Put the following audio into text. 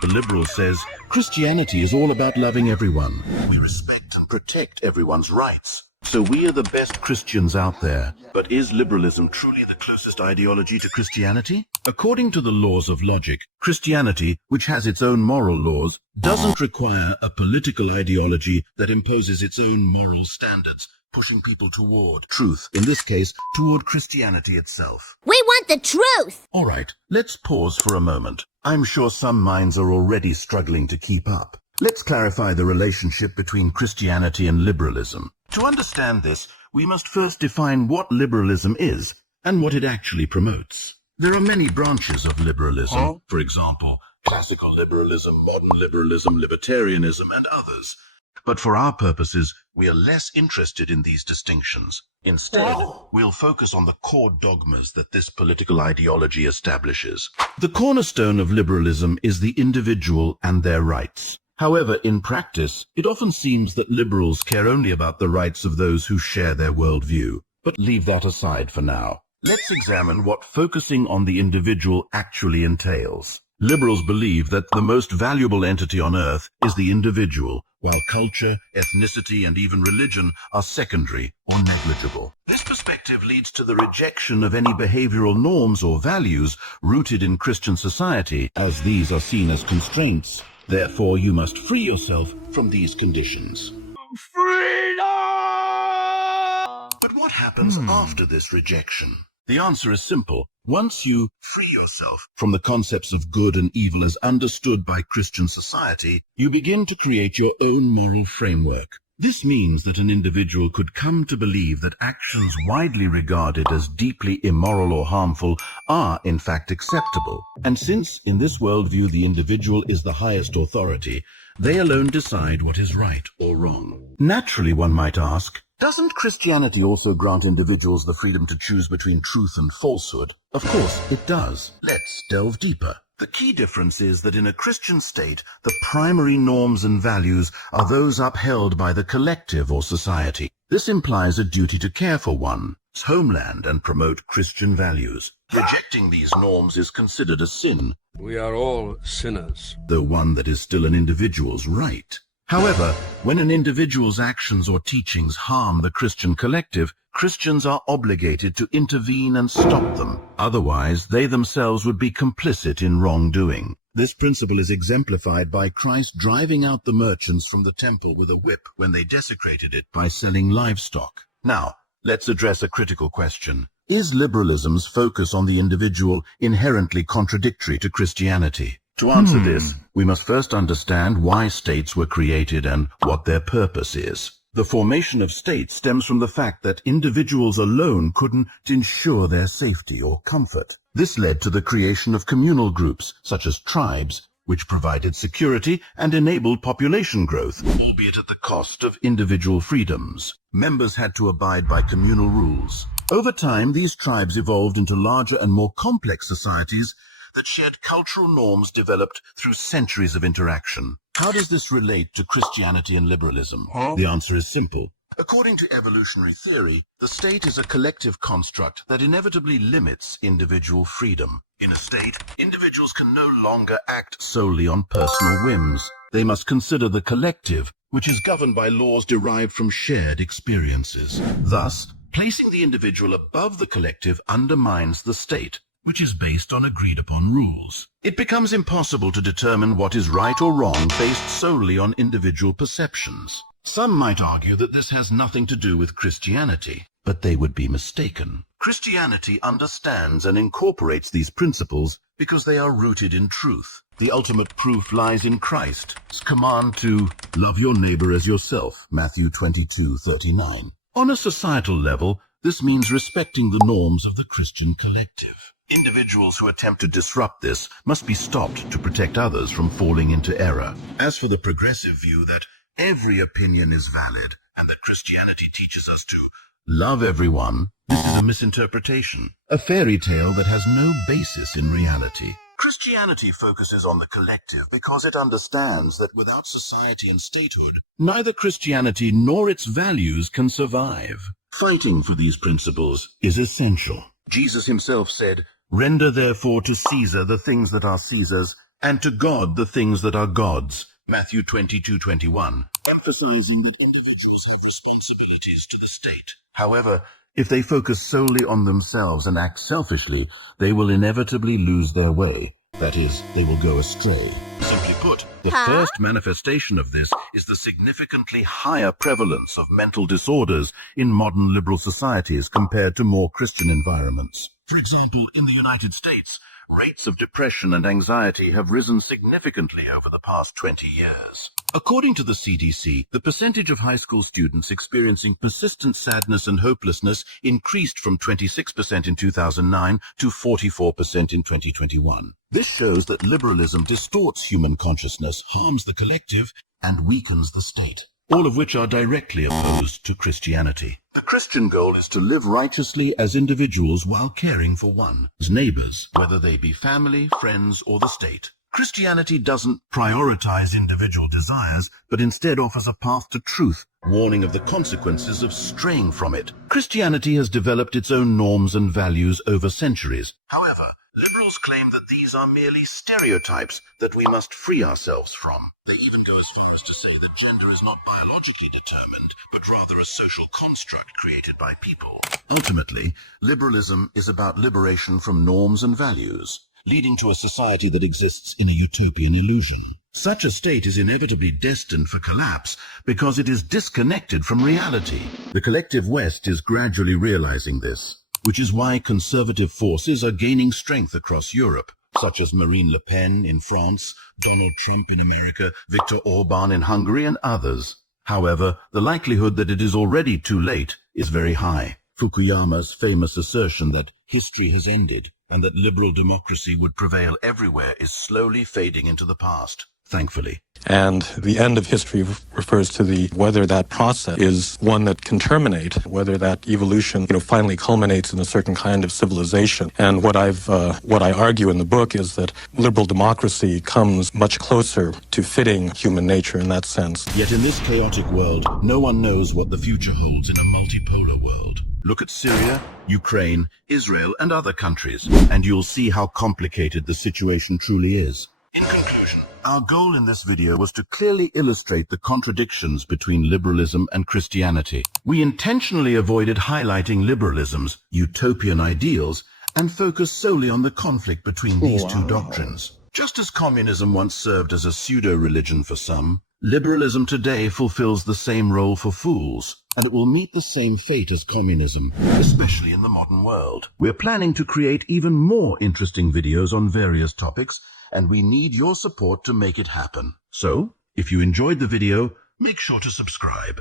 The liberal says, Christianity is all about loving everyone. We respect and protect everyone's rights. So we are the best Christians out there. But is liberalism truly the closest ideology to Christianity? According to the laws of logic, Christianity, which has its own moral laws, doesn't require a political ideology that imposes its own moral standards, pushing people toward truth, in this case, toward Christianity itself. We want the truth! All right, let's pause for a moment. I'm sure some minds are already struggling to keep up. Let's clarify the relationship between Christianity and liberalism. To understand this, we must first define what liberalism is and what it actually promotes. There are many branches of liberalism, for example, classical liberalism, modern liberalism, libertarianism, and others. But for our purposes, we are less interested in these distinctions. Instead, we'll focus on the core dogmas that this political ideology establishes. The cornerstone of liberalism is the individual and their rights. However, in practice, it often seems that liberals care only about the rights of those who share their worldview. But leave that aside for now. Let's examine what focusing on the individual actually entails. Liberals believe that the most valuable entity on earth is the individual, while culture, ethnicity, and even religion are secondary or negligible. This perspective leads to the rejection of any behavioral norms or values rooted in Christian society, as these are seen as constraints. Therefore, you must free yourself from these conditions. Freedom! But what happens after this rejection? The answer is simple. Once you free yourself from the concepts of good and evil as understood by Christian society, you begin to create your own moral framework. This means that an individual could come to believe that actions widely regarded as deeply immoral or harmful are in fact acceptable. And since in this worldview the individual is the highest authority, they alone decide what is right or wrong. Naturally, one might ask, doesn't Christianity also grant individuals the freedom to choose between truth and falsehood? Of course, it does. Let's delve deeper. The key difference is that in a Christian state, the primary norms and values are those upheld by the collective or society. This implies a duty to care for one's homeland and promote Christian values. Rejecting these norms is considered a sin. We are all sinners. Though one that is still an individual's right. However, when an individual's actions or teachings harm the Christian collective, Christians are obligated to intervene and stop them. Otherwise, they themselves would be complicit in wrongdoing. This principle is exemplified by Christ driving out the merchants from the temple with a whip when they desecrated it by selling livestock. Now, let's address a critical question. Is liberalism's focus on the individual inherently contradictory to Christianity? To answer this, we must first understand why states were created and what their purpose is. The formation of states stems from the fact that individuals alone couldn't ensure their safety or comfort. This led to the creation of communal groups, such as tribes, which provided security and enabled population growth, albeit at the cost of individual freedoms. Members had to abide by communal rules. Over time, these tribes evolved into larger and more complex societies that shared cultural norms developed through centuries of interaction. How does this relate to Christianity and liberalism? The answer is simple. According to evolutionary theory, the state is a collective construct that inevitably limits individual freedom. In a state, individuals can no longer act solely on personal whims. They must consider the collective, which is governed by laws derived from shared experiences. Thus, placing the individual above the collective undermines the state, which is based on agreed-upon rules. It becomes impossible to determine what is right or wrong based solely on individual perceptions. Some might argue that this has nothing to do with Christianity, but they would be mistaken. Christianity understands and incorporates these principles because they are rooted in truth. The ultimate proof lies in Christ's command to love your neighbor as yourself, Matthew 22:39. On a societal level, this means respecting the norms of the Christian collective. Individuals who attempt to disrupt this must be stopped to protect others from falling into error. As for the progressive view that every opinion is valid and that Christianity teaches us to love everyone, this is a misinterpretation, a fairy tale that has no basis in reality. Christianity focuses on the collective because it understands that without society and statehood, neither Christianity nor its values can survive. Fighting for these principles is essential. Jesus himself said, "Render therefore to Caesar the things that are Caesar's, and to God the things that are God's, Matthew 22:21, emphasizing that individuals have responsibilities to the state. However, if they focus solely on themselves and act selfishly, they will inevitably lose their way. That is, they will go astray. Simply put, the first manifestation of this is the significantly higher prevalence of mental disorders in modern liberal societies compared to more Christian environments. For example, in the United States, rates of depression and anxiety have risen significantly over the past 20 years. According to the CDC, the percentage of high school students experiencing persistent sadness and hopelessness increased from 26% in 2009 to 44% in 2021. This shows that liberalism distorts human consciousness, harms the collective, and weakens the state, all of which are directly opposed to Christianity. The Christian goal is to live righteously as individuals while caring for one's neighbors, whether they be family, friends, or the state. Christianity doesn't prioritize individual desires, but instead offers a path to truth, warning of the consequences of straying from it. Christianity has developed its own norms and values over centuries. However, liberals claim that these are merely stereotypes that we must free ourselves from. They even go as far as to say that gender is not biologically determined, but rather a social construct created by people. Ultimately, liberalism is about liberation from norms and values, leading to a society that exists in a utopian illusion. Such a state is inevitably destined for collapse because it is disconnected from reality. The collective West is gradually realizing this, which is why conservative forces are gaining strength across Europe, such as Marine Le Pen in France, Donald Trump in America, Viktor Orban in Hungary, and others. However, the likelihood that it is already too late is very high. Fukuyama's famous assertion that history has ended and that liberal democracy would prevail everywhere is slowly fading into the past, thankfully. And the end of history refers to whether that process is one that can terminate, whether that evolution, finally culminates in a certain kind of civilization. And what I argue in the book is that liberal democracy comes much closer to fitting human nature in that sense. Yet in this chaotic world, no one knows what the future holds in a multipolar world. Look at Syria, Ukraine, Israel, and other countries, and you'll see how complicated the situation truly is. In conclusion, our goal in this video was to clearly illustrate the contradictions between liberalism and Christianity. We intentionally avoided highlighting liberalism's utopian ideals and focused solely on the conflict between these two doctrines. Just as communism once served as a pseudo-religion for some, liberalism today fulfills the same role for fools, and it will meet the same fate as communism, especially in the modern world. We're planning to create even more interesting videos on various topics, and we need your support to make it happen. So, if you enjoyed the video, make sure to subscribe.